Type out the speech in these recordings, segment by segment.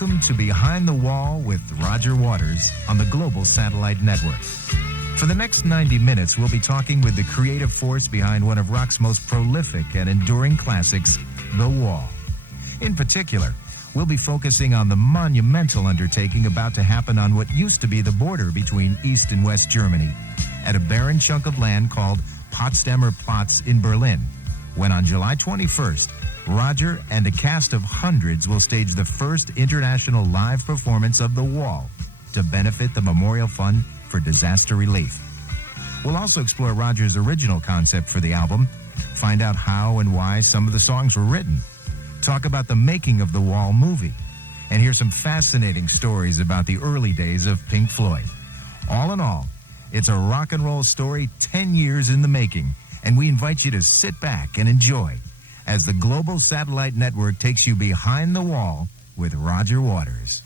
Welcome to Behind the Wall with Roger Waters on the Global Satellite Network. For the next 90 minutes, we'll be talking with the creative force behind one of rock's most prolific and enduring classics, The Wall. In particular, we'll be focusing on the monumental undertaking about to happen on what used to be the border between East and West Germany, at a barren chunk of land called Potsdamer Platz in Berlin, when on July 21st, Roger and a cast of hundreds will stage the first international live performance of The Wall to benefit the Memorial Fund for Disaster Relief. We'll also explore Roger's original concept for the album, find out how and why some of the songs were written, talk about the making of the Wall movie, and hear some fascinating stories about the early days of Pink Floyd. All in all, it's a rock and roll story 10 years in the making, and we invite you to sit back and enjoy as the Global Satellite Network takes you behind the wall with Roger Waters.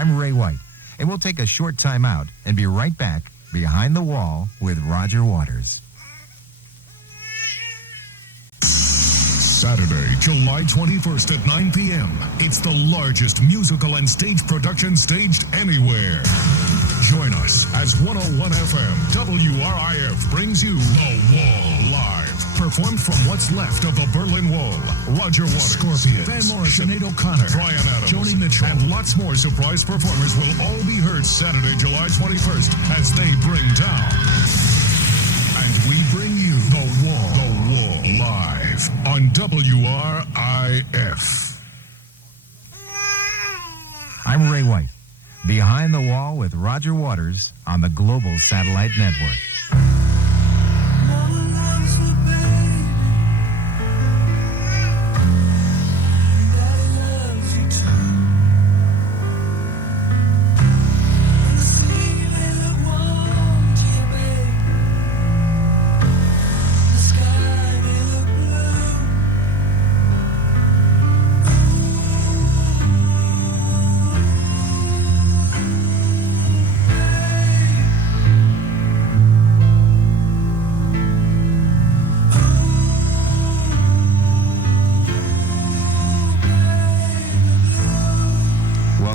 I'm Ray White, and we'll take a short time out and be right back behind the wall with Roger Waters. Saturday, July 21st at 9 p.m. It's the largest musical and stage production staged anywhere. Join us as 101 FM WRIF brings you The Wall Live. Performed from what's left of the Berlin Wall. Roger Waters, Scorpions, Van Morrison, Sinead O'Connor, Bryan Adams, Joni Mitchell, and lots more surprise performers will all be heard Saturday, July 21st as they bring down. And we bring you The Wall live on WRIF. I'm Ray White, behind the wall with Roger Waters on the Global Satellite Network.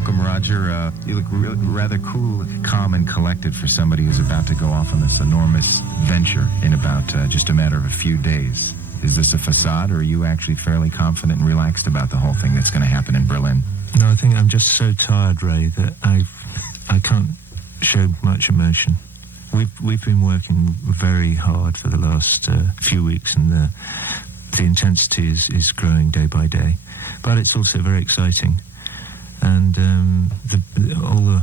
Welcome, Roger. You look rather cool, calm, and collected for somebody who's about to go off on this enormous venture in about just a matter of a few days. Is this a facade, or are you actually fairly confident and relaxed about the whole thing that's going to happen in Berlin? No, I think I'm just so tired, Ray, that I can't show much emotion. We've been working very hard for the last few weeks, and the intensity is growing day by day. But it's also very exciting, and all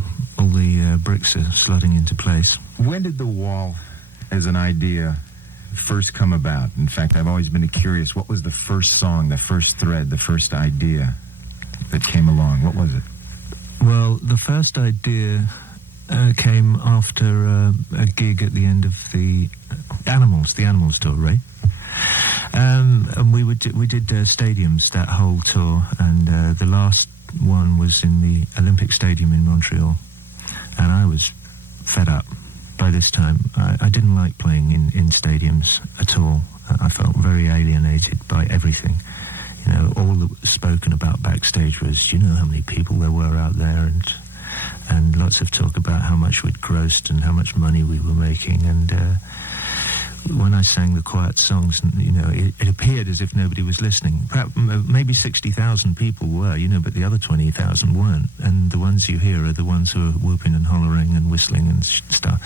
the bricks are slotting into place. When did the wall, as an idea, first come about? In fact, I've always been curious. What was the first song, the first thread, the first idea that came along? What was it? Well, the first idea came after a gig at the end of the Animals tour, Ray. And we did stadiums that whole tour, and the last one was in the Olympic Stadium in Montreal, and I was fed up by this time. I didn't like playing in stadiums at all. I felt very alienated by everything. You know, all that was spoken about backstage was, you know, how many people there were out there, and lots of talk about how much we'd grossed and how much money we were making. And when I sang the quiet songs, you know, it appeared as if nobody was listening. Perhaps, maybe 60,000 people were, you know, but the other 20,000 weren't. And the ones you hear are the ones who are whooping and hollering and whistling and stuff.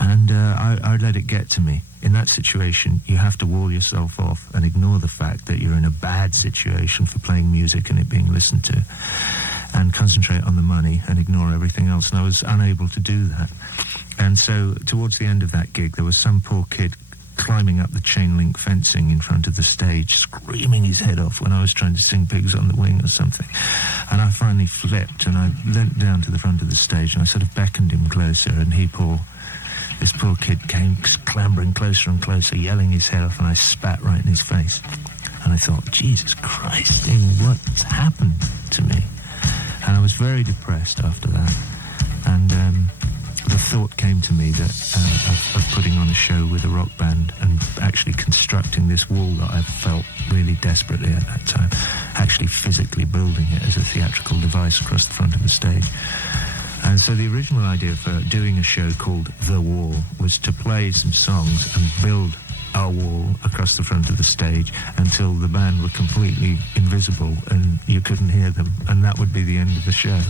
And I let it get to me. In that situation, you have to wall yourself off and ignore the fact that you're in a bad situation for playing music and it being listened to, and concentrate on the money and ignore everything else. And I was unable to do that. And so towards the end of that gig, there was some poor kid climbing up the chain link fencing in front of the stage, screaming his head off when I was trying to sing Pigs on the Wing or something. And I finally flipped, and I leant down to the front of the stage, and I sort of beckoned him closer, and this poor kid came clambering closer and closer, yelling his head off, and I spat right in his face. And I thought, Jesus Christ, what's happened to me? And I was very depressed after that. And the thought came to me that of putting on a show with a rock band and actually constructing this wall that I felt really desperately at that time, actually physically building it as a theatrical device across the front of the stage. And so the original idea for doing a show called The Wall was to play some songs and build a wall across the front of the stage until the band were completely invisible and you couldn't hear them, and that would be the end of the show.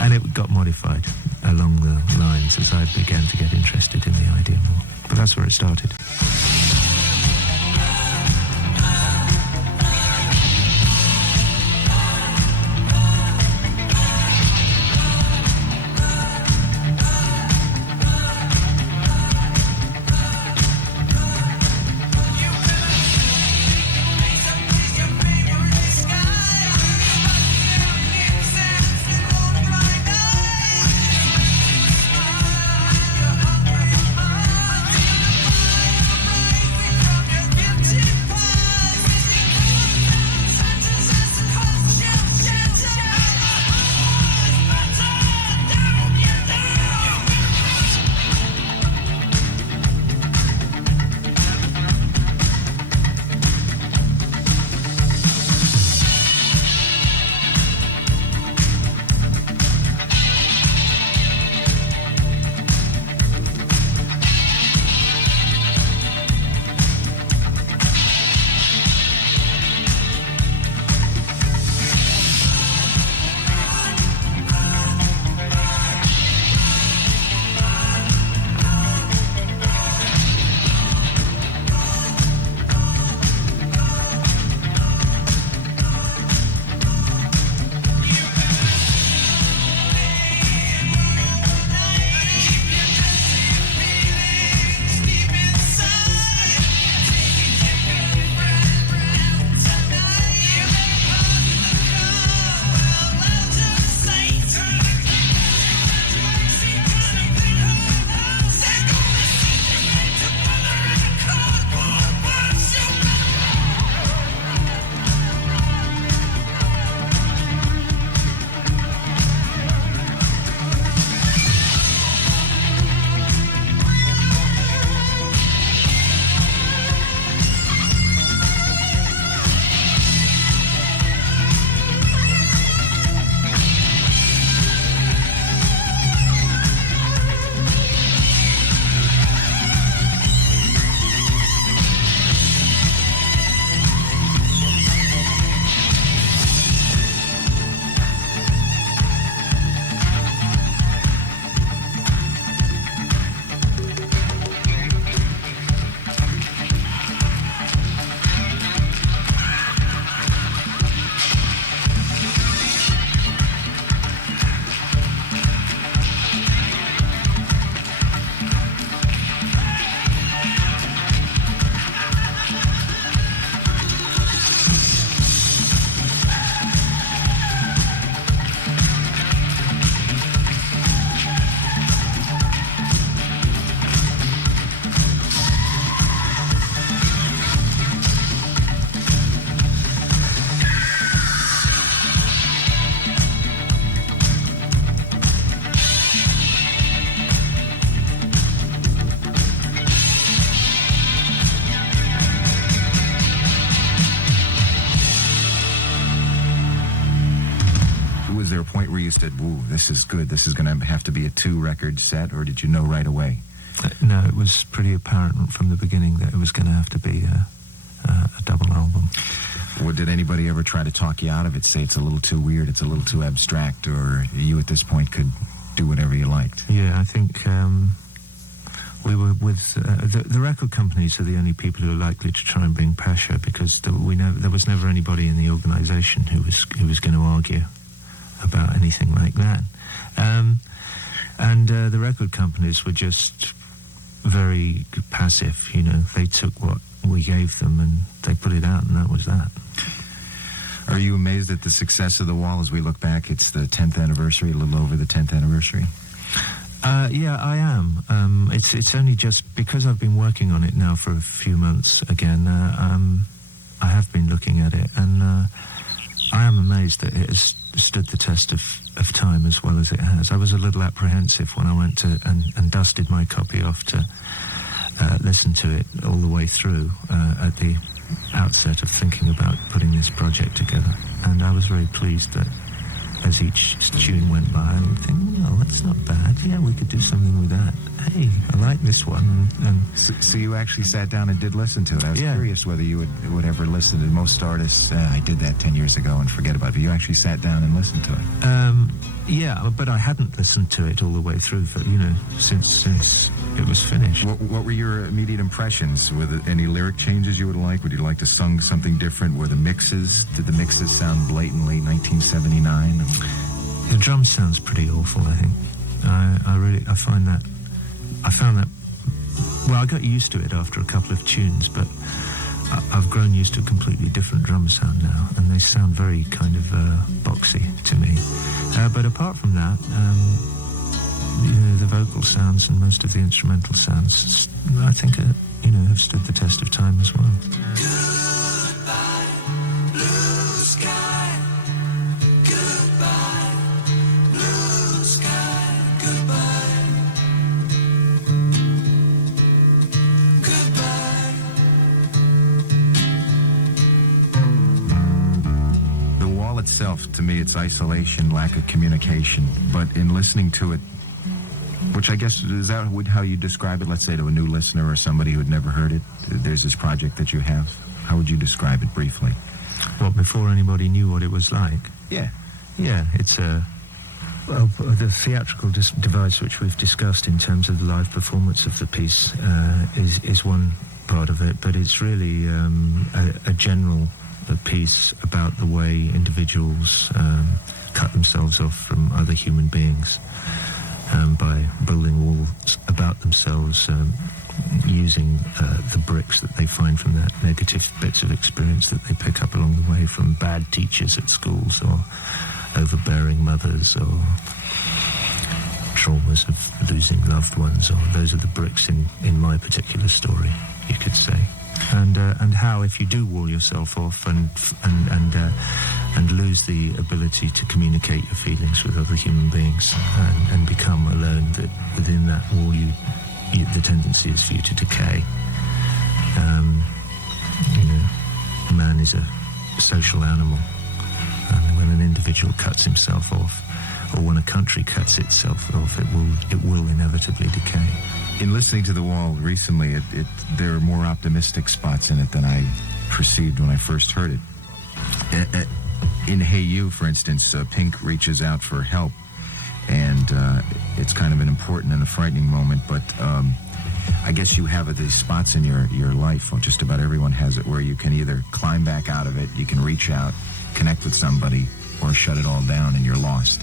And it got modified along the lines as I began to get interested in the idea more. But that's where it started. point where you said, "Woo, this is good. This is going to have to be a 2-record set," or did you know right away? No, it was pretty apparent from the beginning that it was going to have to be a double album. Well, did anybody ever try to talk you out of it, say it's a little too weird, it's a little too abstract, or you at this point could do whatever you liked? Yeah, I think we were with... the record companies are the only people who are likely to try and bring pressure, because there was never anybody in the organisation who was going to argue about anything like that. And the record companies were just very passive, you know. They took what we gave them and they put it out, and that was that. Are you amazed at the success of The Wall as we look back? It's the 10th anniversary, a little over the 10th anniversary. Yeah, I am. It's only just because I've been working on it now for a few months again. I have been looking at it, and I am amazed that it has stood the test of time as well as it has. I was a little apprehensive when I went to and dusted my copy off to listen to it all the way through at the outset of thinking about putting this project together. And I was very pleased that as each tune went by, I would think, well, that's not bad. Yeah, we could do something with that. Hey, I like this one. So you actually sat down and did listen to it. I was curious whether you would ever listen to most artists. I did that 10 years ago and forget about it. But you actually sat down and listened to it. Yeah, but I hadn't listened to it all the way through, for, you know, since it was finished. What were your immediate impressions? Were there any lyric changes you would like? Would you like to sing something different? Did the mixes sound blatantly 1979? The drum sounds pretty awful, I think. I found that, well, I got used to it after a couple of tunes, but I've grown used to a completely different drum sound now, and they sound very kind of boxy to me. But apart from that, you know, the vocal sounds and most of the instrumental sounds, I think, you know, have stood the test of time as well. Goodbye, blue sky. Goodbye, blue sky. Goodbye. Goodbye. The Wall itself, to me, it's isolation, lack of communication. But in listening to it, which I guess, is that how you describe it, let's say, to a new listener or somebody who had never heard it? There's this project that you have. How would you describe it briefly? Well, before anybody knew what it was like? Yeah. Yeah, it's the theatrical device which we've discussed in terms of the live performance of the piece is one part of it, but it's really a general piece about the way individuals cut themselves off from other human beings by building walls about themselves, using the bricks that they find from that negative bits of experience that they pick up along the way from bad teachers at schools or overbearing mothers or traumas of losing loved ones, or those are the bricks in my particular story, you could say. And how, if you do wall yourself off and lose the ability to communicate your feelings with other human beings and become alone, that within that wall the tendency is for you to decay. You know, man is a social animal, and when an individual cuts himself off, or when a country cuts itself off, it will inevitably decay. In listening to The Wall recently, there are more optimistic spots in it than I perceived when I first heard it. In Hey You, for instance, Pink reaches out for help, and it's kind of an important and a frightening moment, but I guess you have these spots in your life, well, just about everyone has it, where you can either climb back out of it, you can reach out, connect with somebody, or shut it all down and you're lost.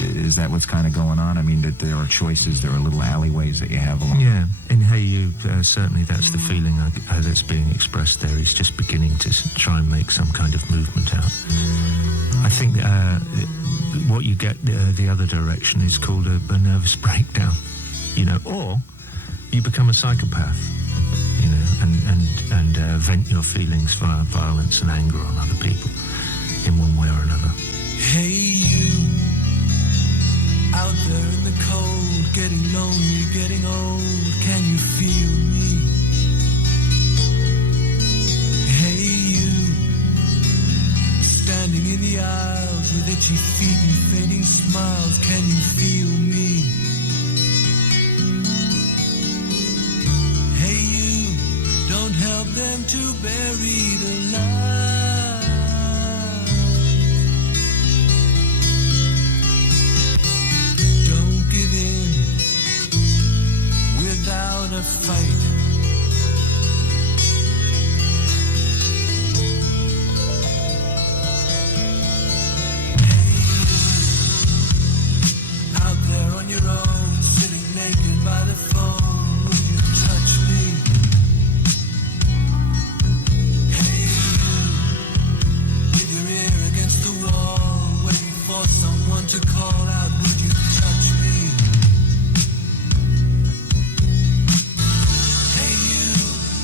Is that what's kind of going on? I mean, that there are choices, there are little alleyways that you have along. Yeah, in Hey You, certainly that's the feeling that's being expressed there. He's just beginning to try and make some kind of movement out. I think what you get the other direction is called a nervous breakdown, you know, or you become a psychopath, you know, and vent your feelings via violence and anger on other people in one way or another. Hey you, out there in the cold, getting lonely, getting old, can you feel me? Hey you, standing in the aisles with itchy feet and fading smiles. Can you feel me? Hey you, don't help them to bury the light. Don't give in without a fight. Your own, sitting naked by the phone, would you touch me? Hey you, with your ear against the wall, waiting for someone to call out, would you touch me? Hey you,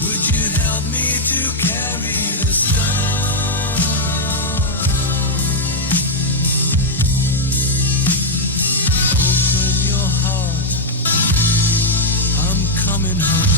would you help me to carry the sun? Coming home.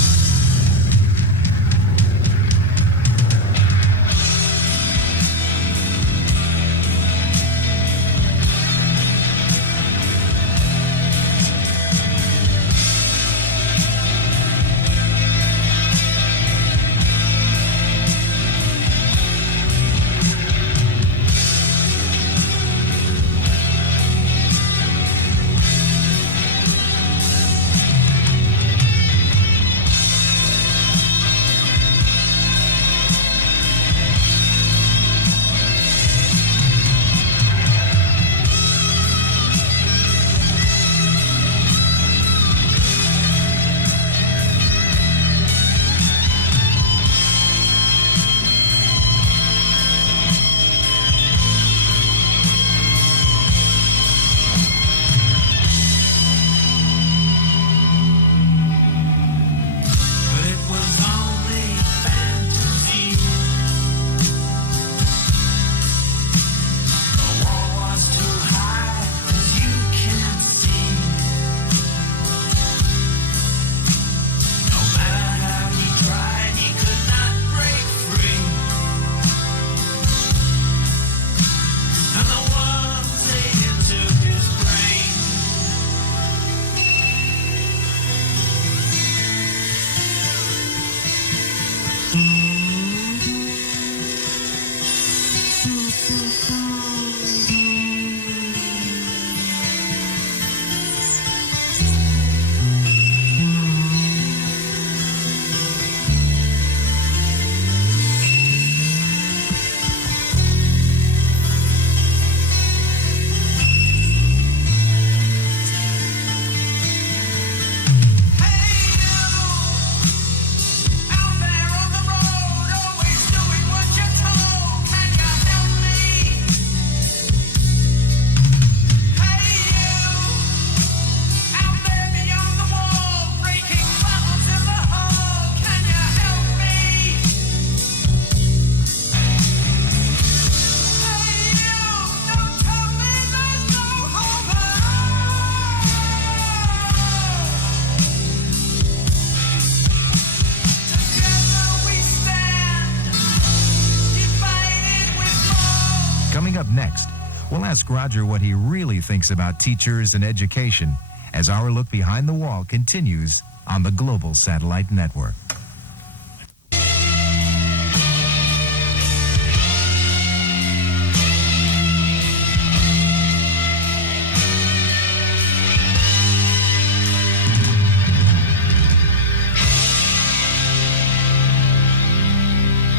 Up next, we'll ask Roger what he really thinks about teachers and education as our look behind the wall continues on the Global Satellite Network.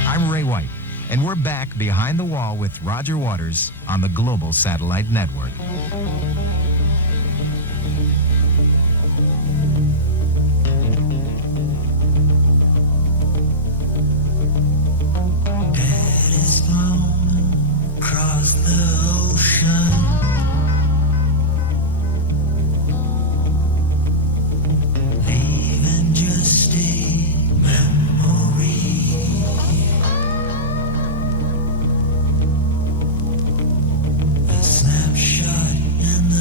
I'm Ray White, and we're back behind the wall with Roger Waters on the Global Satellite Network. Dad is flown across the ocean. Leaving just a memory. A snapshot in the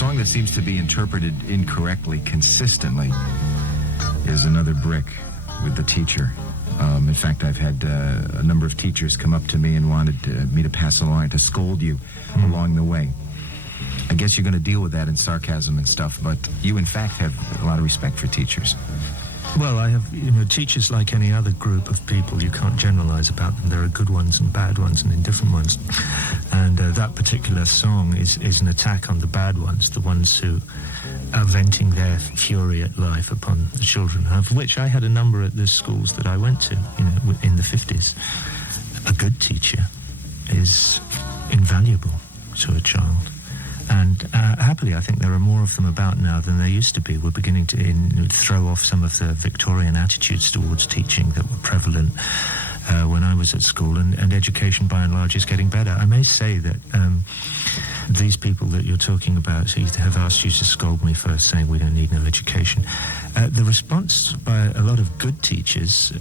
song that seems to be interpreted incorrectly consistently is Another Brick with the teacher. In fact, I've had a number of teachers come up to me and wanted me to pass along, to scold you along the way. I guess you're going to deal with that in sarcasm and stuff, but you, in fact, have a lot of respect for teachers. Well, I have, teachers like any other group of people. You can't generalize about them. There are good ones and bad ones and indifferent ones. And that particular song is an attack on the bad ones, the ones who are venting their fury at life upon the children, of which I had a number at the schools that I went to, in the 50s. A good teacher is invaluable to a child. And happily, I think there are more of them about now than there used to be. We're beginning to throw off some of the Victorian attitudes towards teaching that were prevalent when I was at school, and education, by and large, is getting better. I may say that these people that you're talking about who have asked you to scold me for saying we don't need no education, the response by a lot of good teachers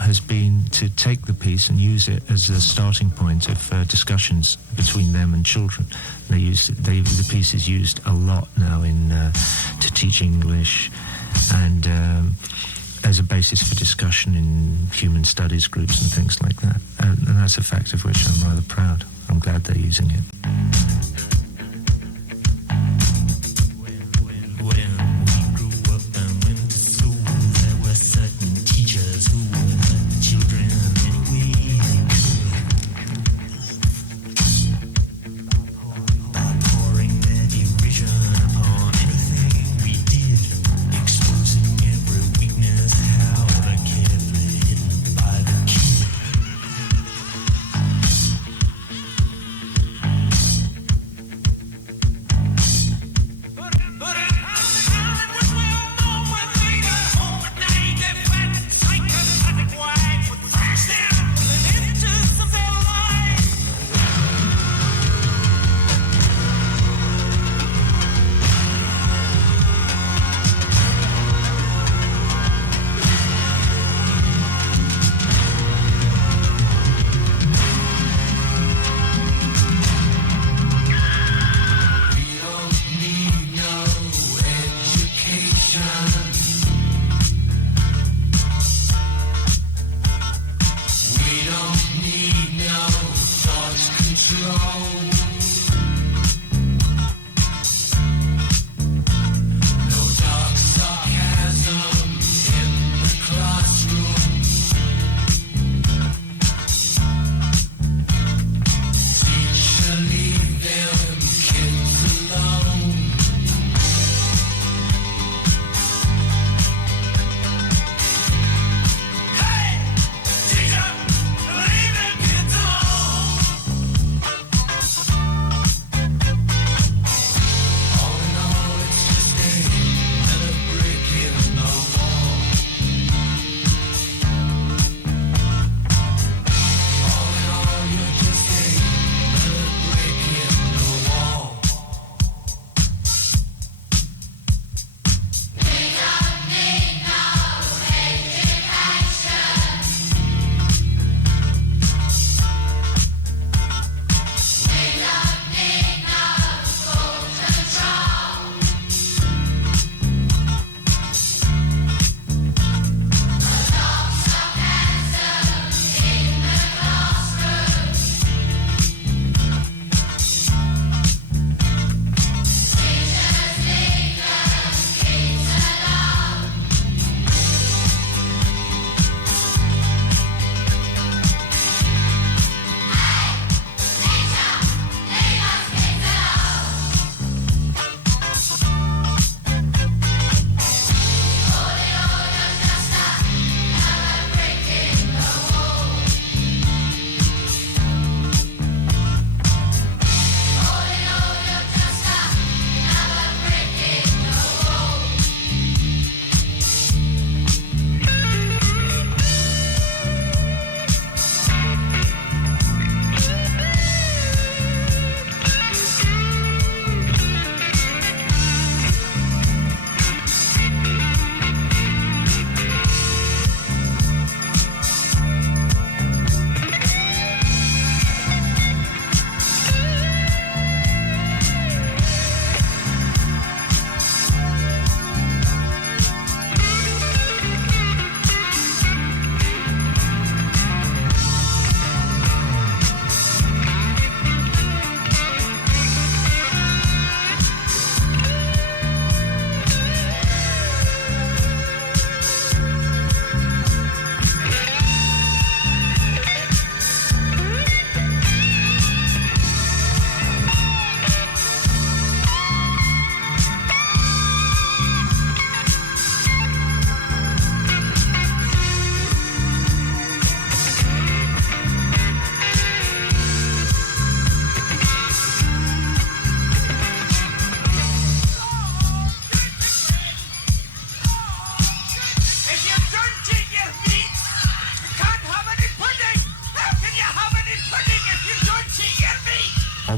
has been to take the piece and use it as a starting point of discussions between them and children. The piece is used a lot now to teach English and as a basis for discussion in human studies groups and things like that. And that's a fact of which I'm rather proud. I'm glad they're using it.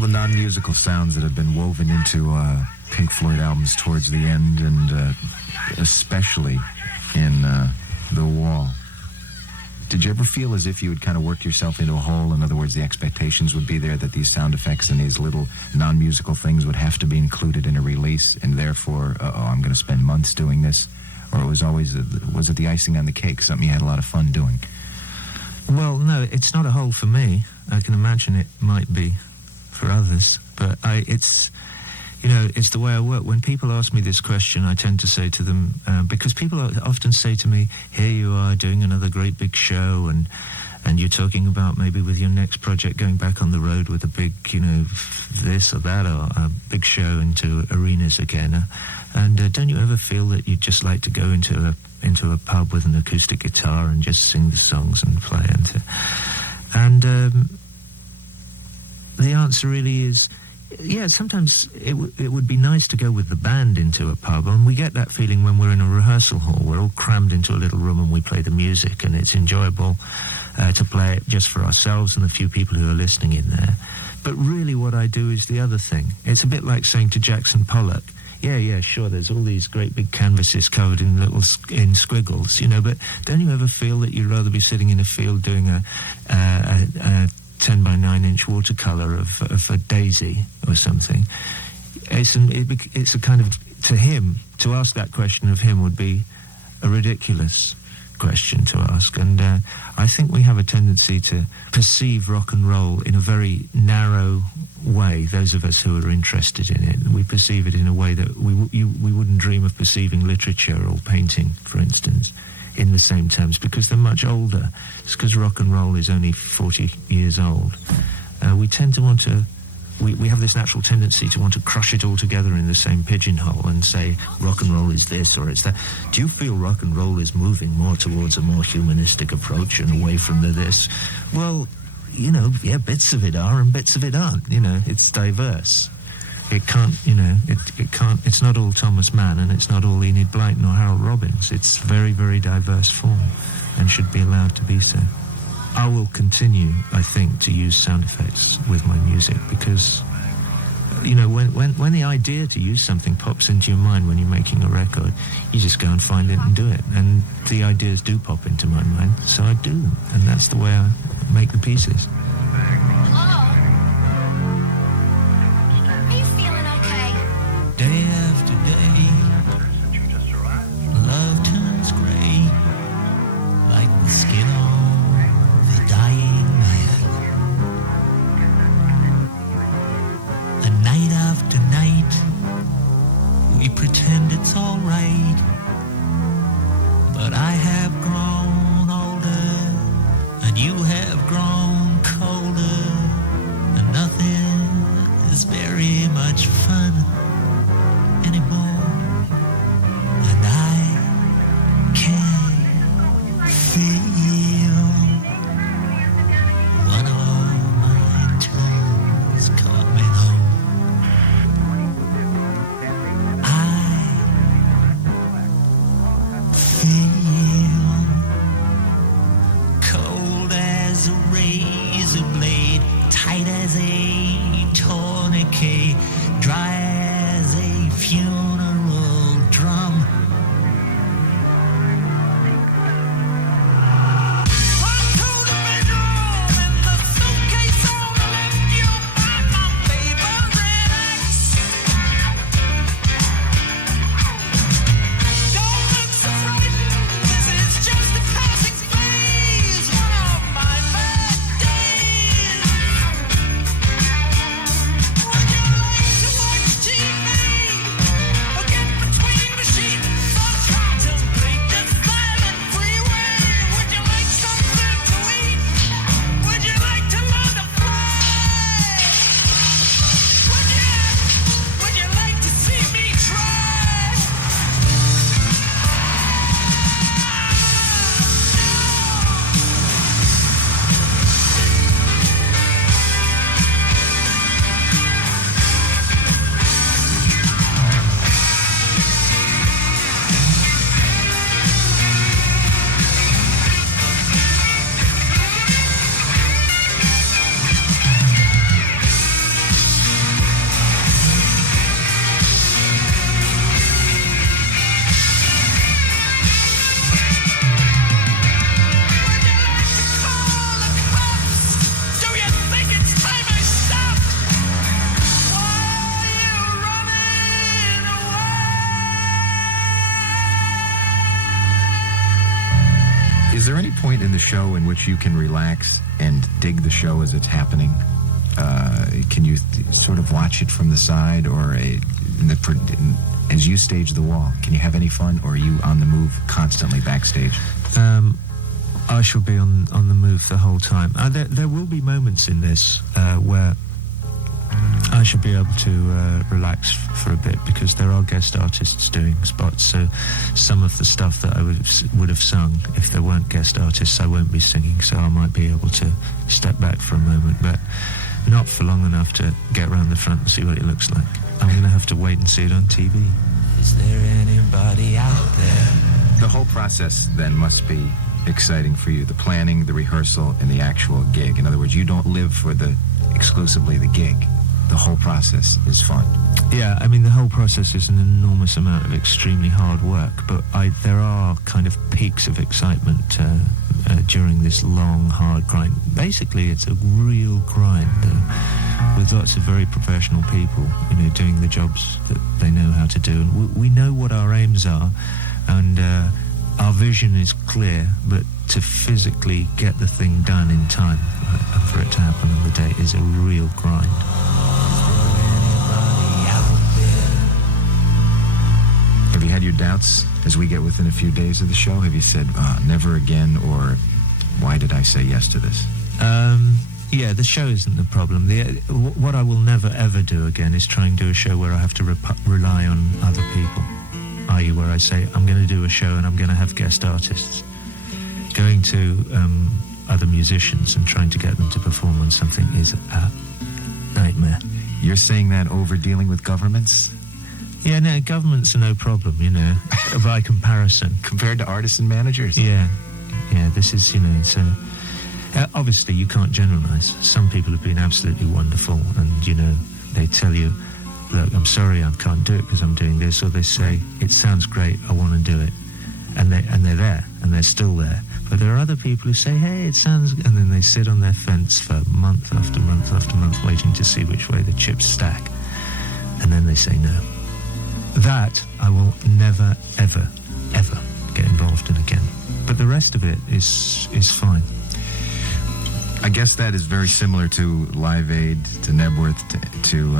the non-musical sounds that have been woven into Pink Floyd albums towards the end, and especially in The Wall. Did you ever feel as if you would kind of work yourself into a hole? In other words, the expectations would be there that these sound effects and these little non-musical things would have to be included in a release, and therefore, I'm going to spend months doing this? Or it was always, was it the icing on the cake, something you had a lot of fun doing? Well, no, it's not a hole for me. I can imagine it might be for others, but it's the way I work. When people ask me this question, I tend to say to them, because people often say to me, here you are doing another great big show, and you're talking about maybe with your next project going back on the road with a big, this or that, or a big show into arenas again. And don't you ever feel that you'd just like to go into a pub with an acoustic guitar and just sing the songs and play? And the answer really is, yeah, sometimes it would be nice to go with the band into a pub, and we get that feeling when we're in a rehearsal hall. We're all crammed into a little room and we play the music, and it's enjoyable to play it just for ourselves and the few people who are listening in there. But really what I do is the other thing. It's a bit like saying to Jackson Pollock, yeah, sure, there's all these great big canvases covered in squiggles, but don't you ever feel that you'd rather be sitting in a field doing a 10 by 9 inch watercolor of a daisy or something? It's a kind of, to him, to ask that question of him would be a ridiculous question to ask. And I think we have a tendency to perceive rock and roll in a very narrow way, those of us who are interested in it. We perceive it in a way that we wouldn't dream of perceiving literature or painting, for instance, in the same terms, because they're much older. It's because rock and roll is only 40 years old. We tend to want to, we have this natural tendency to want to crush it all together in the same pigeonhole and say rock and roll is this or it's that. Do you feel rock and roll is moving more towards a more humanistic approach and away from the this? Well, yeah, bits of it are and bits of it aren't. It's diverse. It can't, it's not all Thomas Mann, and it's not all Enid Blyton or Harold Robbins. It's very, very diverse form and should be allowed to be so. I will continue, I think, to use sound effects with my music because, when the idea to use something pops into your mind when you're making a record, you just go and find it and do it. And the ideas do pop into my mind, so I do them. And that's the way I make the pieces. Day after day, love turns gray, like the skin on the dying man. And night after night, we pretend it's all right. But I have grown older, and you have grown colder, and nothing is very much fun anymore, and I can feel one of my toes coming home. I feel cold as a razor blade, tight as a tourniquet, dry as a funeral drum. there any point in the show in which you can relax and dig the show as it's happening? Can you sort of watch it from the side, or as you stage the wall, can you have any fun, or are you on the move constantly backstage? I shall be on the move the whole time. There will be moments in this where I should be able to relax for a bit, because there are guest artists doing spots, so some of the stuff that I would have sung if there weren't guest artists I won't be singing, so I might be able to step back for a moment, but not for long enough to get around the front and see what it looks like. I'm going to have to wait and see it on TV. Is there anybody out there? The whole process then must be exciting for you, the planning, the rehearsal, and the actual gig. In other words, you don't live for exclusively the gig. The whole process is fun. Yeah, I mean, the whole process is an enormous amount of extremely hard work, but there are kind of peaks of excitement during this long, hard grind. Basically, it's a real grind with lots of very professional people, doing the jobs that they know how to do. And we know what our aims are, and our vision is clear, but to physically get the thing done in time for it to happen on the day is a real grind. Have you had your doubts as we get within a few days of the show? Have you said, never again, or why did I say yes to this? Yeah, the show isn't the problem. What I will never, ever do again is try and do a show where I have to rely on other people, i.e. where I say, I'm going to do a show and I'm going to have guest artists. Going to other musicians and trying to get them to perform on something is a nightmare. You're saying that over dealing with governments? Yeah, no, governments are no problem, by comparison. Compared to artists and managers? Yeah, this is, it's obviously you can't generalize. Some people have been absolutely wonderful, and, they tell you, look, I'm sorry, I can't do it because I'm doing this, or they say, it sounds great, I want to do it. And they're there, and they're still there. But there are other people who say, hey, it sounds... And then they sit on their fence for month after month after month, waiting to see which way the chips stack. And then they say no. That I will never, ever, ever get involved in again. But the rest of it is fine. I guess that is very similar to Live Aid, to Nebworth, to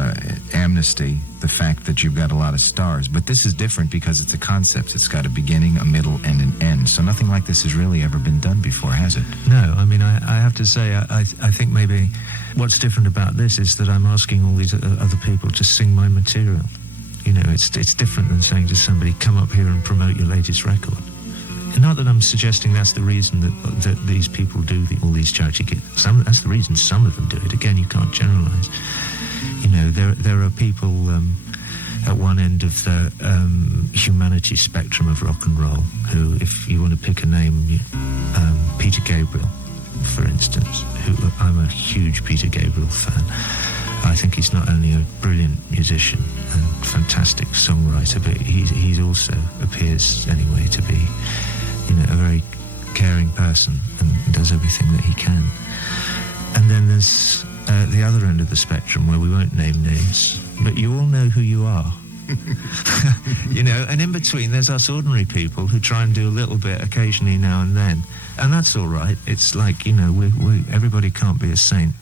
Amnesty, the fact that you've got a lot of stars. But this is different because it's a concept. It's got a beginning, a middle, and an end. So nothing like this has really ever been done before, has it? No, I mean, I have to say, I think maybe what's different about this is that I'm asking all these other people to sing my material. It's different than saying to somebody, come up here and promote your latest record. And not that I'm suggesting that's the reason that these people do all these charity gigs. That's the reason some of them do it. Again, you can't generalize. There are people at one end of the humanity spectrum of rock and roll who, if you want to pick a name, Peter Gabriel, for instance, who I'm a huge Peter Gabriel fan. I think he's not only a brilliant musician and fantastic songwriter, but he also appears anyway to be, a very caring person and does everything that he can. And then there's the other end of the spectrum where we won't name names, but you all know who you are. And in between there's us ordinary people who try and do a little bit occasionally now and then, and that's all right. It's like, we everybody can't be a saint.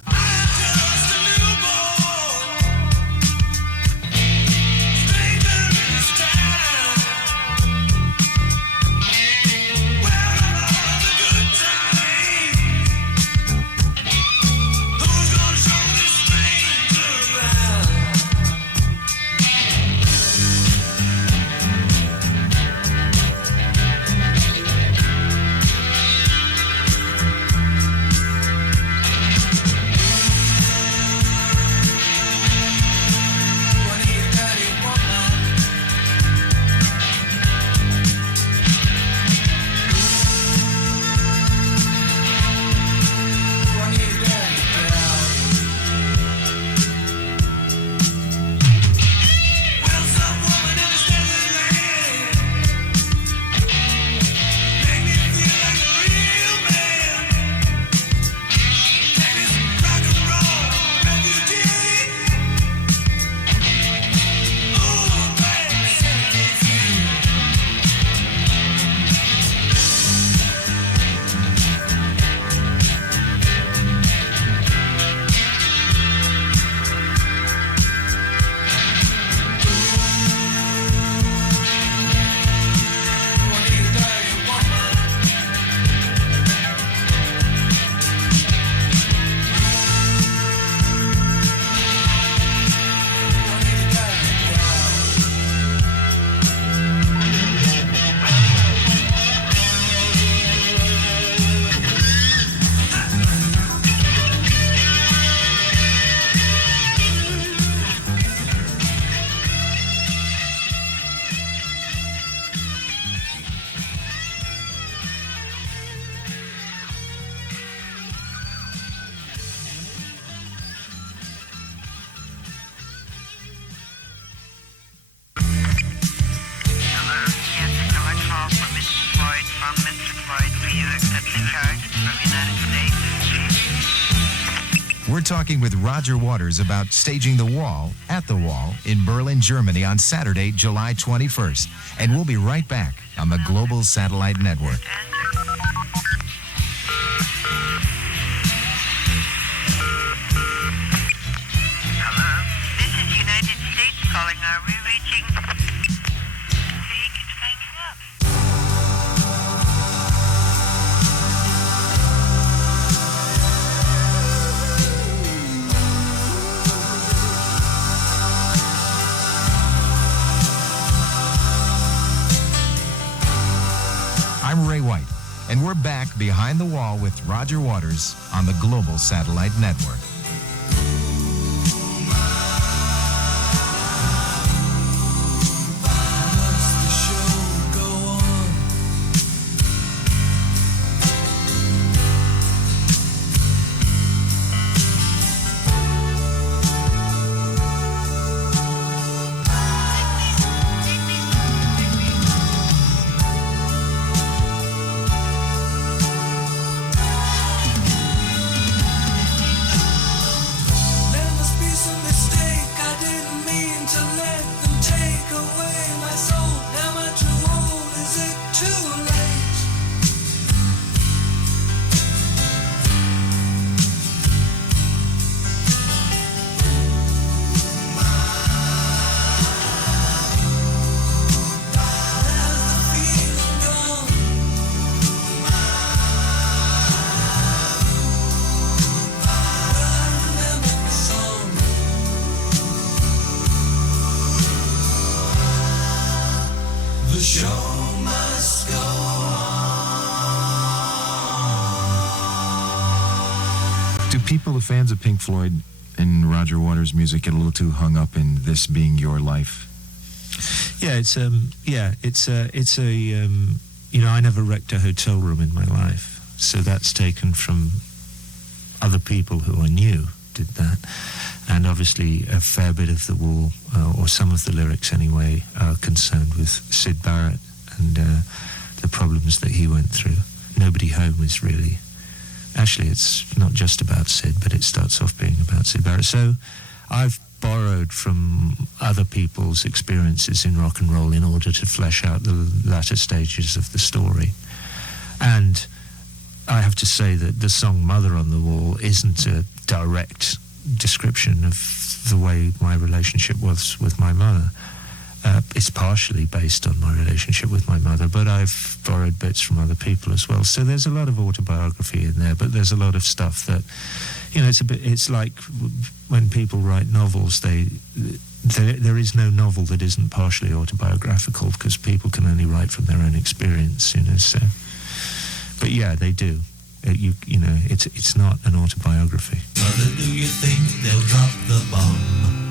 talking with Roger Waters about staging The Wall at The Wall in Berlin, Germany on Saturday, July 21st. And we'll be right back on the Global Satellite Network. Hello, this is United States calling. Are we reaching? You can hang it up. I'm Ray White, and we're back behind the wall with Roger Waters on the Global Satellite Network. Must the show go on? There must be some mistake. I didn't mean to let them take away my soul. Am I too old? Is it too late? Has the feeling gone? But I remember the song. The show must go on. Do people, the fans of Pink Floyd and Roger Waters' music, get a little too hung up in this being your life? Yeah, I never wrecked a hotel room in my life, so that's taken from other people who I knew did that, and obviously a fair bit of The Wall, or some of the lyrics anyway, are concerned with Syd Barrett and the problems that he went through. Nobody Home is really, actually it's not just about Syd, but it starts off being about Syd Barrett. So I've borrowed from other people's experiences in rock and roll in order to flesh out the latter stages of the story. And I have to say that the song Mother on the Wall isn't a direct description of the way my relationship was with my mother. It's partially based on my relationship with my mother, but I've borrowed bits from other people as well. So there's a lot of autobiography in there, but there's a lot of stuff that, it's like when people write novels, there is no novel that isn't partially autobiographical, because people can only write from their own experience, so. But yeah, they do. It's not an autobiography. Mother, do you think they'll drop the bomb?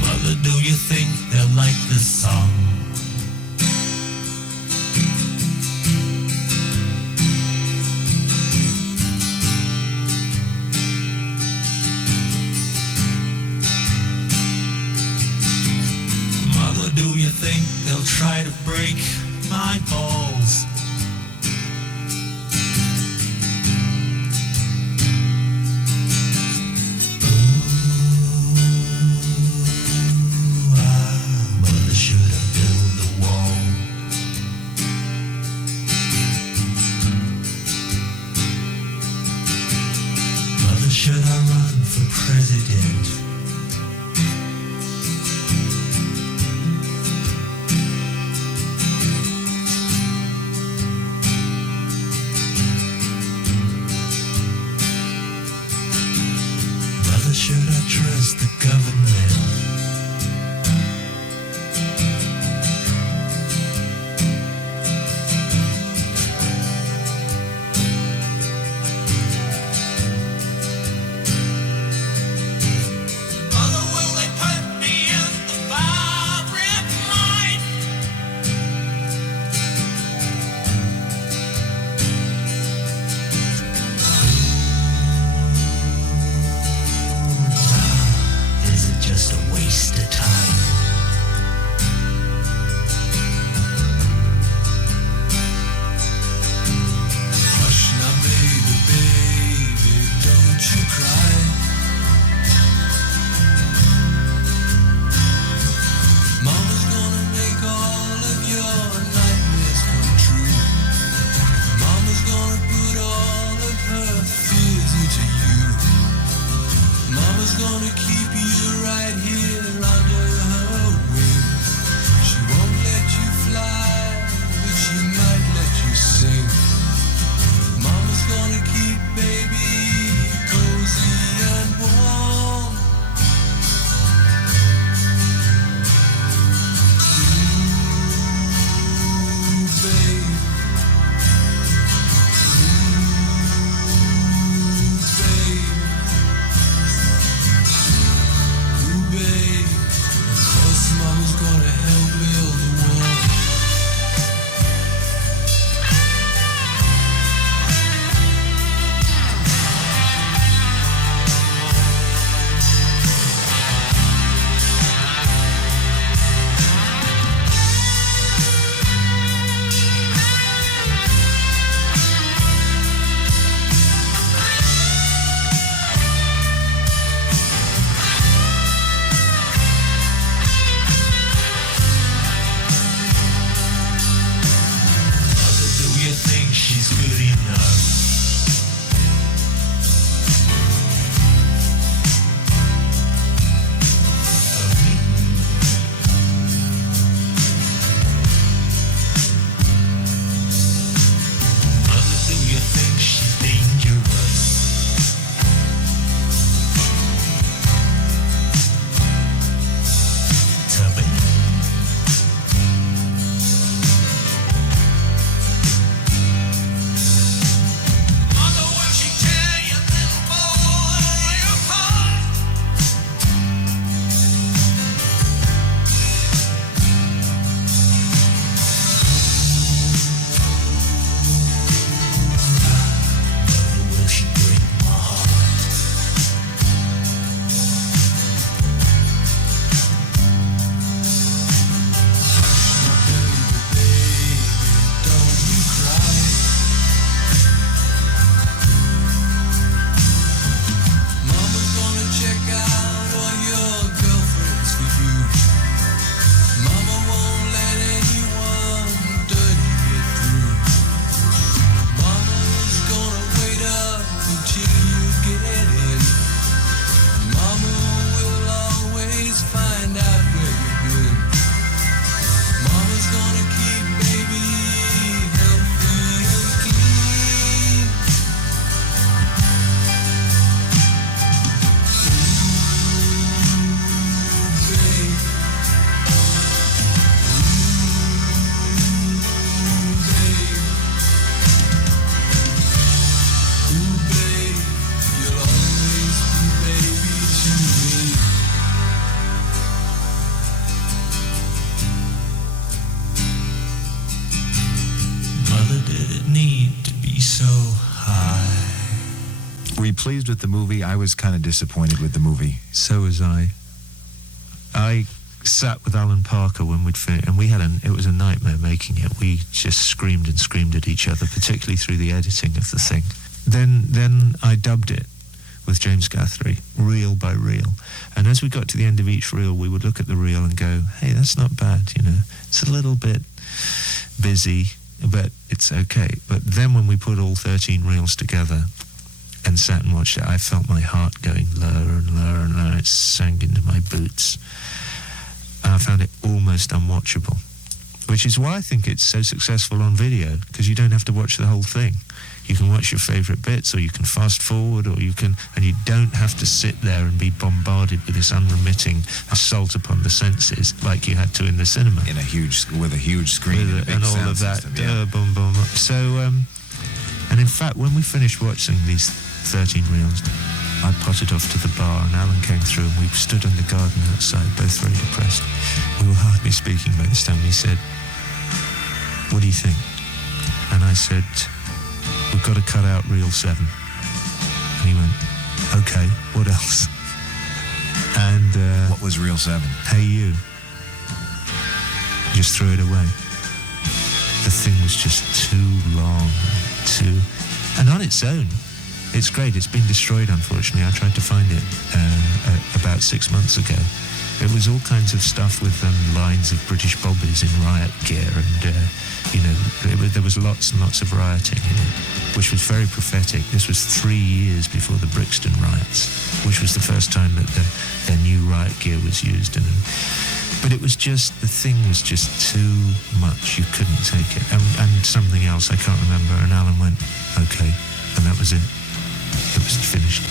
Mother, do you think they'll like this song? Mother, do you think they'll try to break my balls? Mother should have built the wall. Mother, should I run for president? gonna keep baby healthy and clean. Ooh, babe, you'll always be baby to me. Mother, did it need to be so high? Were you pleased with the movie? I was kind of disappointed with the movie. So was I. I sat with Alan Parker when we'd finished, and it was a nightmare making it. We just screamed and screamed at each other, particularly through the editing of the thing. Then I dubbed it with James Guthrie, reel by reel. And as we got to the end of each reel, we would look at the reel and go, hey, that's not bad, you know. It's a little bit busy, but it's okay. But then when we put all 13 reels together and sat and watched it, I felt my heart going lower and lower and lower. It sank into my boots. And I found it almost unwatchable, which is why I think it's so successful on video, because you don't have to watch the whole thing. You can watch your favourite bits, or you can fast forward, and you don't have to sit there and be bombarded with this unremitting assault upon the senses like you had to in the cinema. With a huge screen and a big and all sound of that, system, yeah. boom, boom. So, and in fact, when we finished watching these 13 reels, I potted off to the bar, and Alan came through, and we stood in the garden outside, both very depressed. We were hardly speaking by this time. He said, "What do you think?" And I said, "We've got to cut out reel 7. And he went, "Okay, what else?" And What was reel 7? "Hey You." Just threw it away. The thing was just too long, and on its own, it's great. It's been destroyed, unfortunately. I tried to find it about 6 months ago. It was all kinds of stuff with lines of British bobbies in riot gear, and there was lots and lots of rioting in it, which was very prophetic. This was 3 years before the Brixton riots, which was the first time that their new riot gear was used. But it was just, the thing was just too much. You couldn't take it. And something else, I can't remember. And Alan went, "Okay," and that was it. It was finished.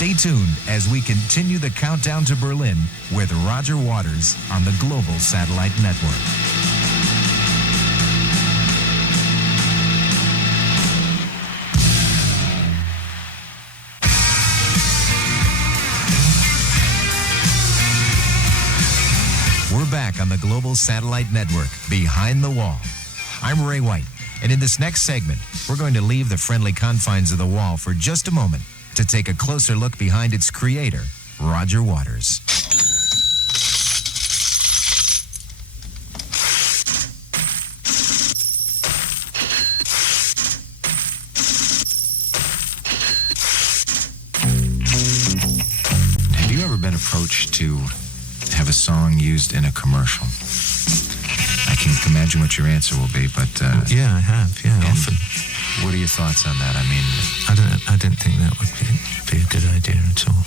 Stay tuned as we continue the countdown to Berlin with Roger Waters on the Global Satellite Network. We're back on the Global Satellite Network, Behind the Wall. I'm Ray White, and in this next segment, we're going to leave the friendly confines of the wall for just a moment to take a closer look behind its creator, Roger Waters. Have you ever been approached to have a song used in a commercial? I can imagine what your answer will be, but Yeah, I have. Yeah, often. what are your thoughts on that? I mean, I don't think that would be a good idea at all.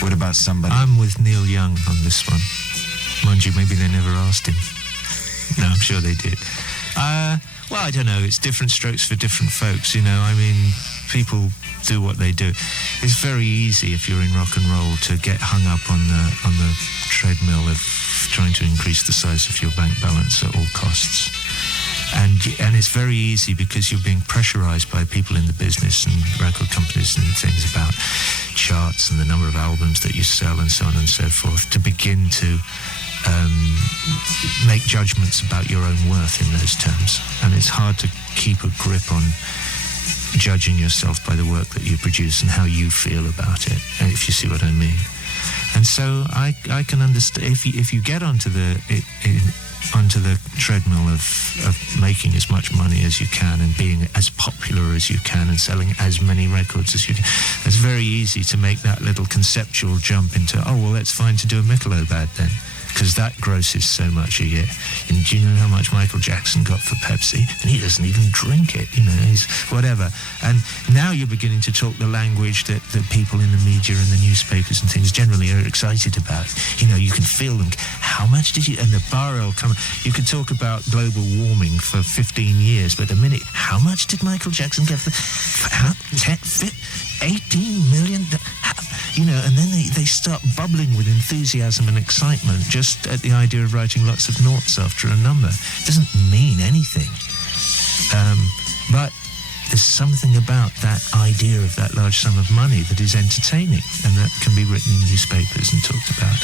what about somebody? I'm with Neil Young on this one. Mind you, maybe they never asked him. No, I'm sure they did. Well, I don't know. It's different strokes for different folks, you know. I mean, people do what they do. It's very easy if you're in rock and roll to get hung up on the treadmill of trying to increase the size of your bank balance at all costs. And it's very easy because you're being pressurized by people in the business and record companies and things about charts and the number of albums that you sell and so on and so forth to begin to make judgments about your own worth in those terms. And it's hard to keep a grip on judging yourself by the work that you produce and how you feel about it, if you see what I mean. And so I can understand if you get onto the treadmill of making as much money as you can and being as popular as you can and selling as many records as you can, it's very easy to make that little conceptual jump into, oh, well, it's fine to do a Michelob ad then, because that grosses so much a year. And do you know how much Michael Jackson got for Pepsi? And he doesn't even drink it, you know, he's whatever. And now you're beginning to talk the language that people in the media and the newspapers and things generally are excited about. You know, you can feel them. How much did you... And the bar will come... You could talk about global warming for 15 years, but the minute... How much did Michael Jackson get for 18 million... You know, and then they start bubbling with enthusiasm and excitement just at the idea of writing lots of noughts after a number. It doesn't mean anything. But there's something about that idea of that large sum of money that is entertaining and that can be written in newspapers and talked about.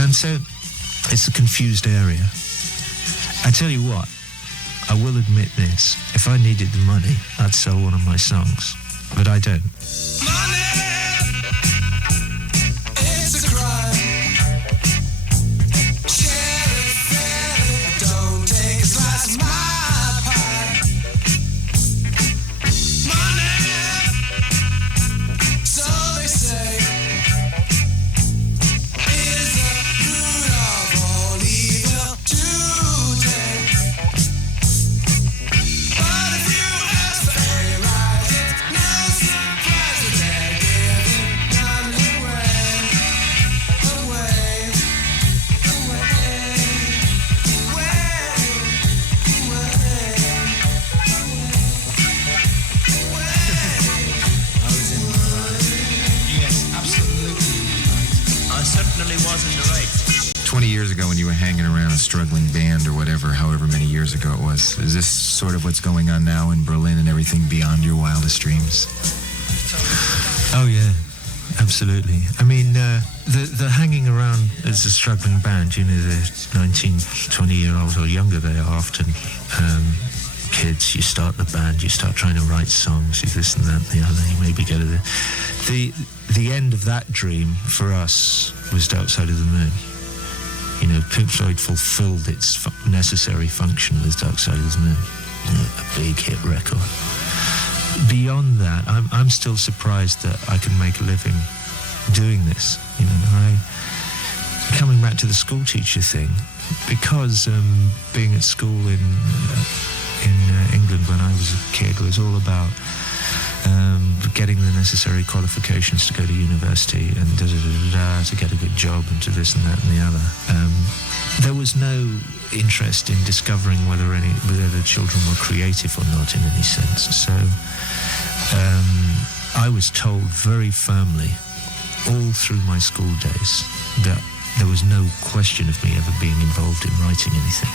And so it's a confused area. I tell you what, I will admit this. If I needed the money, I'd sell one of my songs. But I don't. It's a crime. Share it fairly. Don't take a slice of my pie. Money, so they say, is the root of all evil today. But if you ask the right, it's no surprise that they're giving none away. Yes, absolutely. I certainly was in the right. 20 years ago when you were hanging around a struggling band or whatever, however many years ago it was, is this sort of what's going on now in Berlin and everything beyond your wildest dreams? Oh, yeah, absolutely. I mean, the hanging around as a struggling band, you know, the 19, 20-year-olds or younger they are often kids. You start the band, you start trying to write songs, you this and that and the other, you maybe go to the end of that dream for us was Dark Side of the Moon. You know, Pink Floyd fulfilled its necessary function with Dark Side of the Moon. You know, a big hit record. Beyond that, I'm still surprised that I can make a living doing this. You know, coming back to the school teacher thing, because being at school in England when I was a kid was all about getting the necessary qualifications to go to university and to get a good job and to this and that and the other. There was no interest in discovering whether the children were creative or not in any sense. So I was told very firmly all through my school days that there was no question of me ever being involved in writing anything.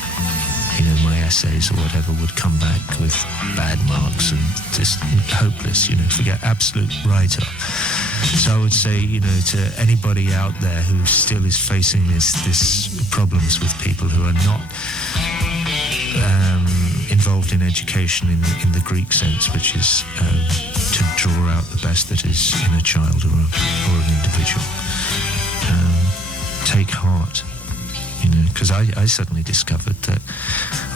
You know, my essays or whatever would come back with bad marks and just hopeless, you know, forget, absolute write-off. So I would say, you know, to anybody out there who still is facing this problems with people who are not involved in education in the Greek sense, which is to draw out the best that is in a child or an individual. Take heart, you know, because I suddenly discovered that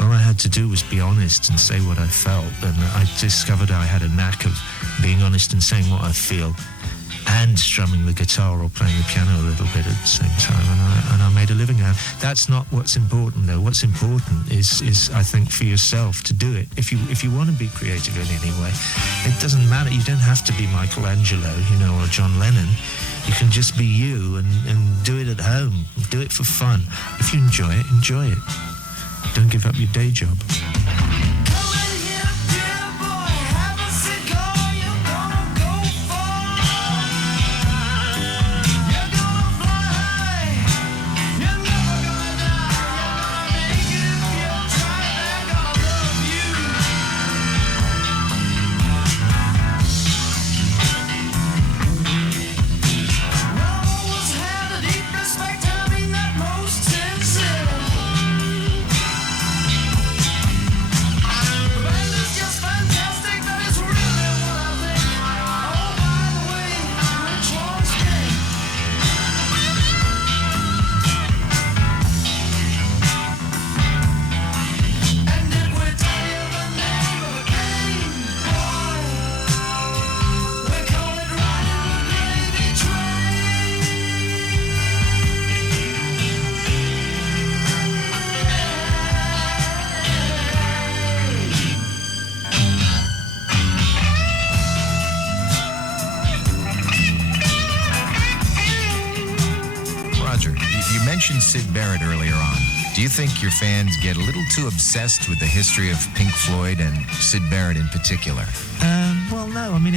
all I had to do was be honest and say what I felt, and I discovered I had a knack of being honest and saying what I feel and strumming the guitar or playing the piano a little bit at the same time, and I made a living out. That's not what's important, though. What's important is I think, for yourself to do it. If you want to be creative in any way, it doesn't matter. You don't have to be Michelangelo, you know, or John Lennon. You can just be you and do it at home. Do it for fun. If you enjoy it, enjoy it. Don't give up your day job. Syd Barrett earlier on. Do you think your fans get a little too obsessed with the history of Pink Floyd and Syd Barrett in particular? Well, no. I mean,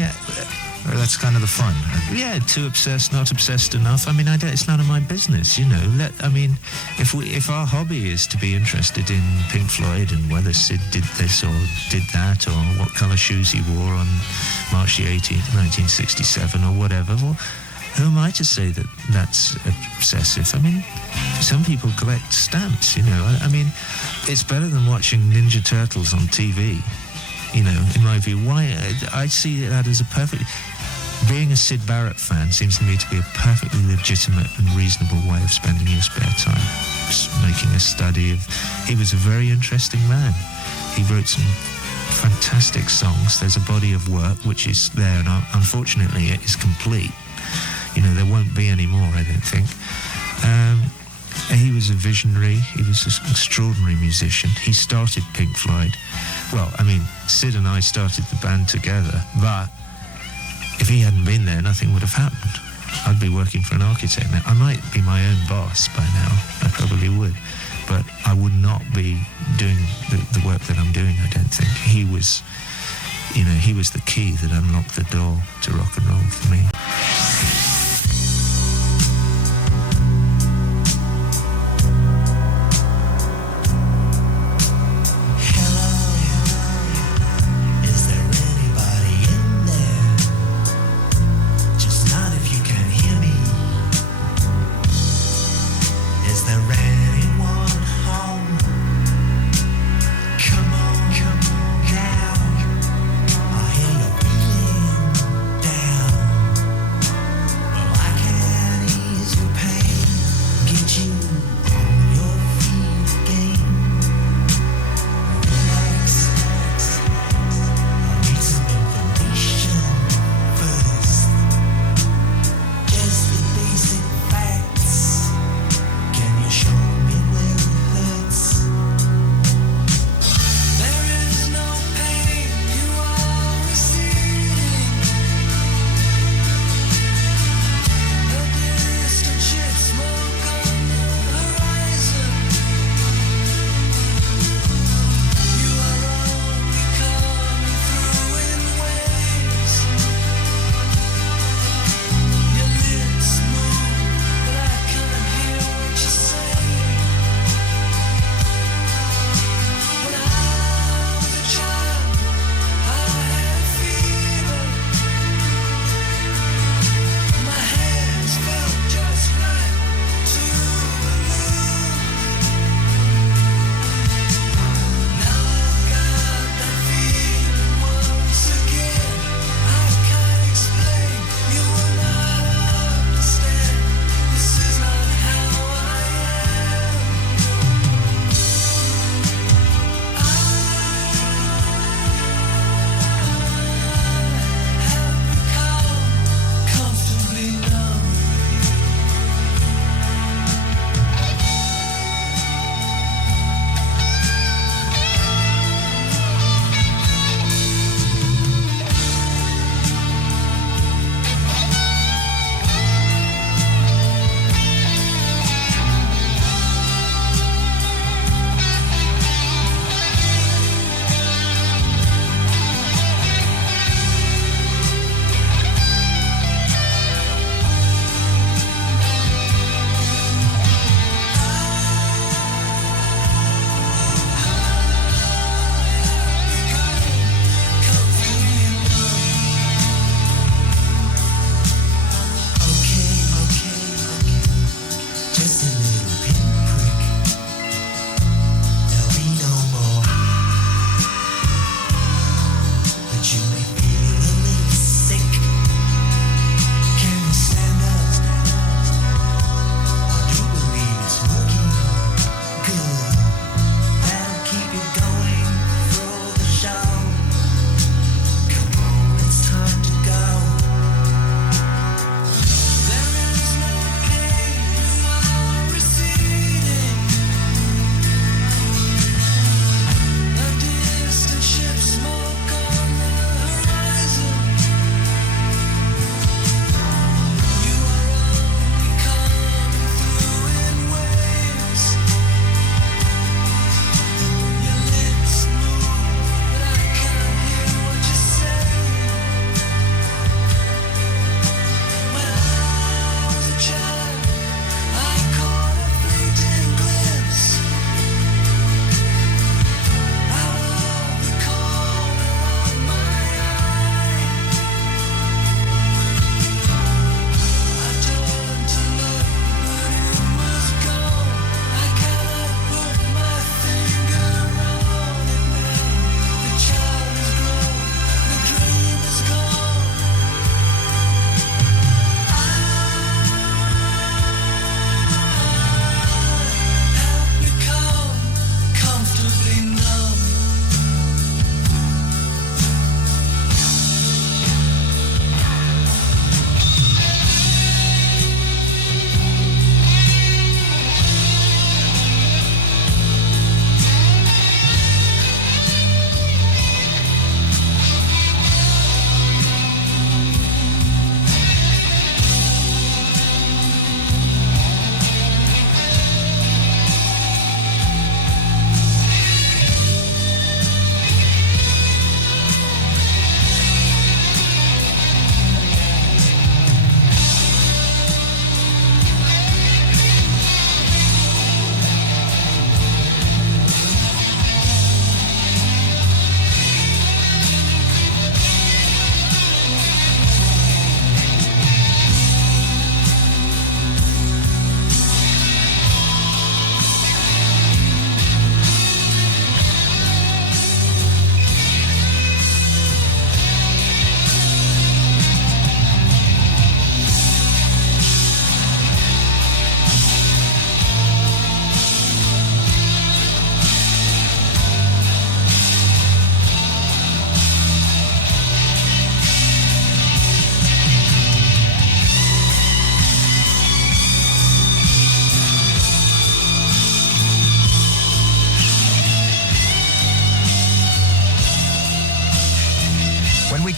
Or that's kind of the fun. yeah, too obsessed, not obsessed enough. I mean, it's none of my business, you know. If our hobby is to be interested in Pink Floyd and whether Syd did this or did that or what colour shoes he wore on March the 18th, 1967 or whatever, well, who am I to say that that's obsessive? I mean, some people collect stamps, you know. I mean, it's better than watching Ninja Turtles on TV, you know, in my view. Why? I see that as a perfect... Being a Syd Barrett fan seems to me to be a perfectly legitimate and reasonable way of spending your spare time. Just making a study of... He was a very interesting man. He wrote some fantastic songs. There's a body of work which is there, and unfortunately it is complete. You know, there won't be any more, I don't think. He was a visionary. He was an extraordinary musician. He started Pink Floyd. Well, I mean, Syd and I started the band together, but if he hadn't been there, nothing would have happened. I'd be working for an architect now. I might be my own boss by now. I probably would. But I would not be doing the work that I'm doing, I don't think. He was, you know, he was the key that unlocked the door to rock and roll for me. Now I hear you're feeling down.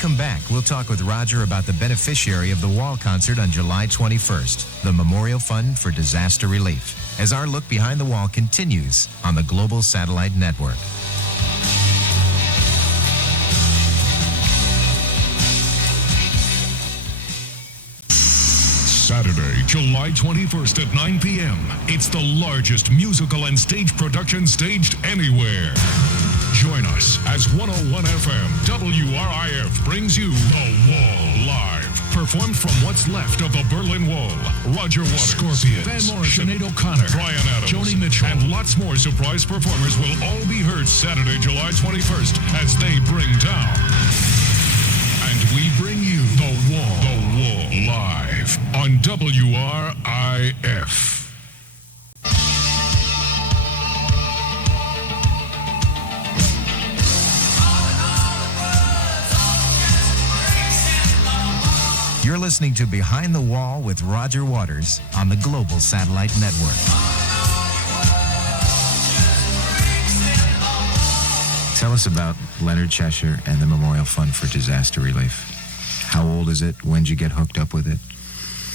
come back, we'll talk with Roger about the beneficiary of the Wall concert on July 21st, the Memorial Fund for Disaster Relief, as our look behind the wall continues on the Global Satellite Network. Saturday, July 21st at 9 p.m. It's the largest musical and stage production staged anywhere. Join us as 101 FM WRIF brings you The Wall Live. Performed from what's left of the Berlin Wall. Roger Waters, Scorpions, Van Morrison, Sinead O'Connor, Bryan Adams, Joni Mitchell, and lots more surprise performers will all be heard Saturday, July 21st as they bring down. And we bring you The Wall Live on WRIF. You're listening to Behind the Wall with Roger Waters on the Global Satellite Network. Tell us about Leonard Cheshire and the Memorial Fund for Disaster Relief. How old is it? When did you get hooked up with it?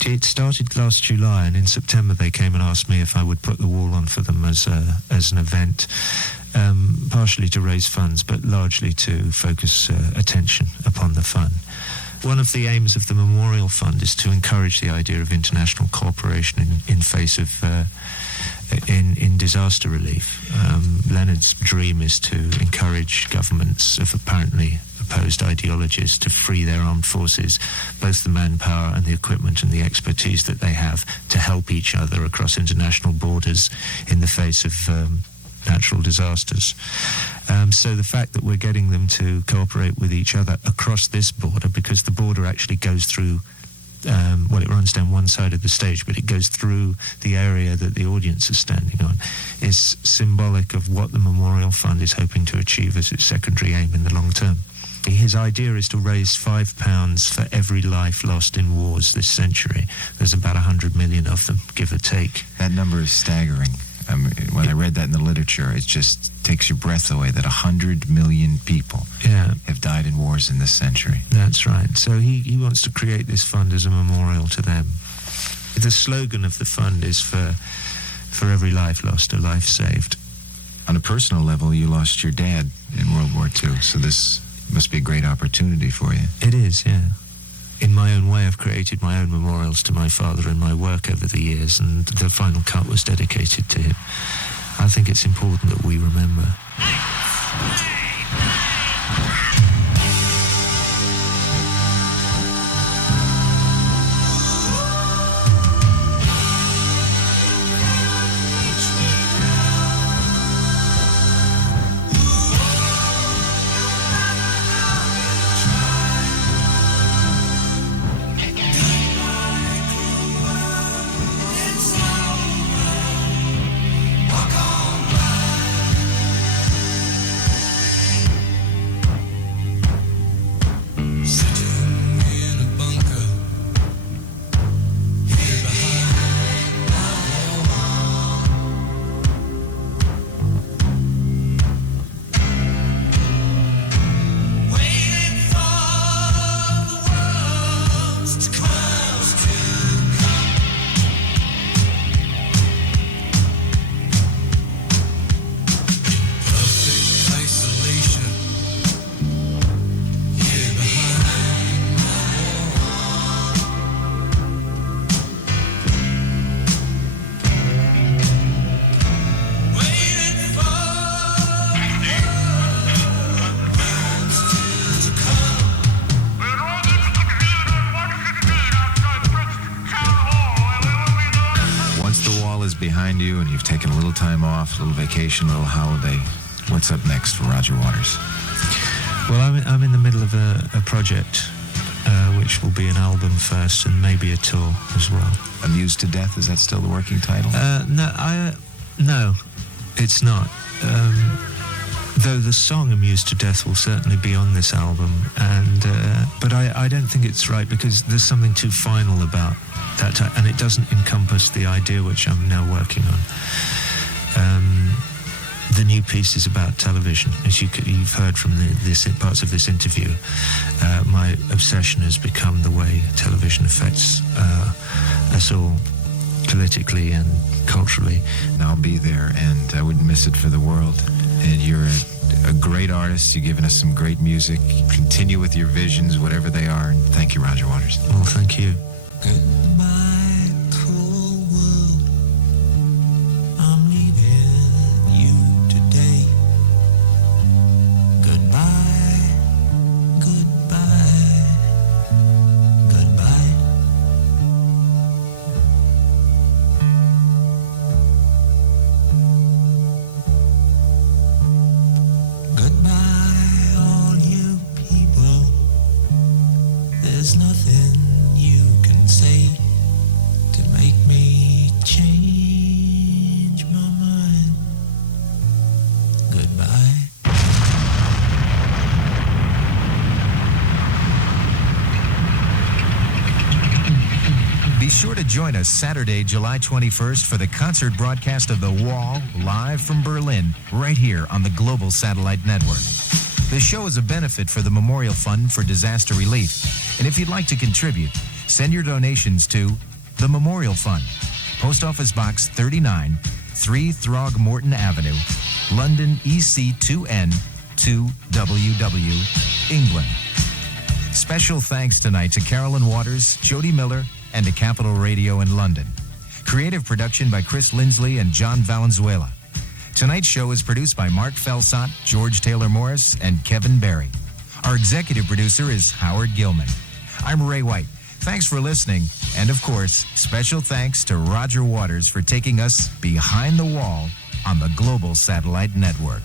It started last July, and in September they came and asked me if I would put the wall on for them as an event, partially to raise funds, but largely to focus attention upon the fund. One of the aims of the Memorial Fund is to encourage the idea of international cooperation in face of in disaster relief. Leonard's dream is to encourage governments of apparently opposed ideologies to free their armed forces, both the manpower and the equipment and the expertise that they have, to help each other across international borders in the face of natural disasters. So the fact that we're getting them to cooperate with each other across this border, because the border actually goes through, it runs down one side of the stage, but it goes through the area that the audience is standing on, is symbolic of what the Memorial Fund is hoping to achieve as its secondary aim in the long term. His idea is to raise £5 for every life lost in wars this century. There's about 100 million of them, give or take. That number is staggering. When I read that in the literature, it just takes your breath away that 100 million people have died in wars in this century. That's right. So he wants to create this fund as a memorial to them. The slogan of the fund is for every life lost, a life saved. On a personal level, you lost your dad in World War II, so this must be a great opportunity for you. It is, yeah. In my own way, I've created my own memorials to my father in my work over the years, and the final cut was dedicated to him. I think it's important that we remember. Behind you, and you've taken a little time off, a little vacation, a little holiday. What's up next for Roger Waters? Well, I'm in the middle of a project which will be an album first and maybe a tour as well. Amused to Death, is that still the working title? No, it's not. Though the song Amused to Death will certainly be on this album, but I don't think it's right because there's something too final about that, and it doesn't encompass the idea which I'm now working on. the new piece is about television. As you've heard from parts of this interview, my obsession has become the way television affects us all, politically and culturally. And I'll be there, and I wouldn't miss it for the world. And you're a great artist. You've given us some great music. Continue with your visions, whatever they are. And thank you, Roger Waters. Well, thank you. Goodbye, cruel world. I'm leaving you today. Goodbye, goodbye, goodbye. Goodbye, all you people. There's nothing you can say to make me change my mind. Goodbye. Be sure to join us Saturday, July 21st for the concert broadcast of The Wall, live from Berlin, right here on the Global Satellite Network. The show is a benefit for the Memorial Fund for Disaster Relief. And if you'd like to contribute, send your donations to the Memorial Fund, Post Office Box 39, 3 Throgmorton Avenue, London EC2N 2WW, England. Special thanks tonight to Carolyn Waters, Jody Miller, and to Capital Radio in London. Creative production by Chris Lindsley and John Valenzuela. Tonight's show is produced by Mark Felsot, George Taylor Morris, and Kevin Barry. Our executive producer is Howard Gilman. I'm Ray White. Thanks for listening. And of course, special thanks to Roger Waters for taking us behind the wall on the Global Satellite Network.